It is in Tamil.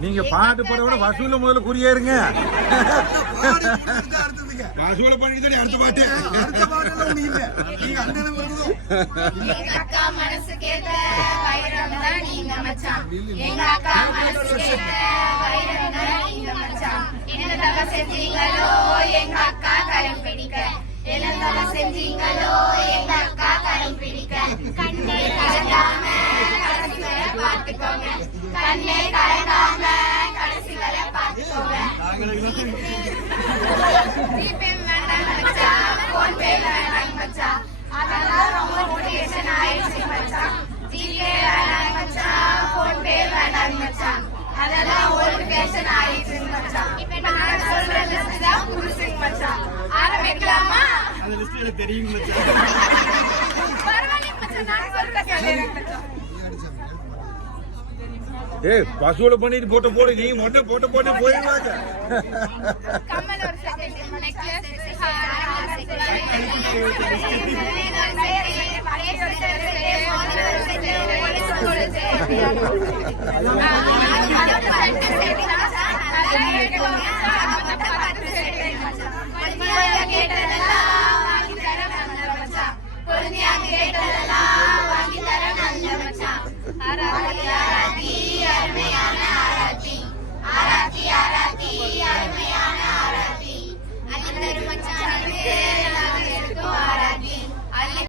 நீங்க பாட்டு பாட விட வசூல முதல்ல குறியேறுங்க. வசூல பண்ணிட்டு அடுத்த பாட்டு செஞ்சீங்களோ எங்க அக்கா கரம் பிடிக்க கண்ணே கலங்காம கடைசி வரை பார்த்துக்கோங்க கண்ணே கலங்காம கடைசி வரை பார்த்துக்கோங்க ஜிபே வேண்டாம் மச்சான் போன்பே வேண்டாம் மச்சான் அதெல்லாம் ரொம்ப மோட்டிவேஷன் ஆயிடுச்சு மச்சான் ஜிபே வேண்டாம் மச்சான் போன்பே வேண்டாம் மச்சான் அதெல்லாம் ஓல்ட் ஃபேஷன் ஆயிடுச்சு மச்சான் இப்போ நான் சொல்ற லிஸ்ட் தான் புதுசுங்க மச்சான் ஆரம்பிக்கலாமா அந்த லிஸ்ட் எனக்கு தெரியும் மச்சான் பரவாயில்லை மச்சான் நான் சொல்ற சொல்றேன் மச்சான் ஏய் வசூல பண்ணிட்டு போட்டு போடு நீ மொட்டை போட்டு போயிடுவாங்க கம்மல் ஒரு செகண்ட் நெக்லஸ் கேட்டதெல்லாம்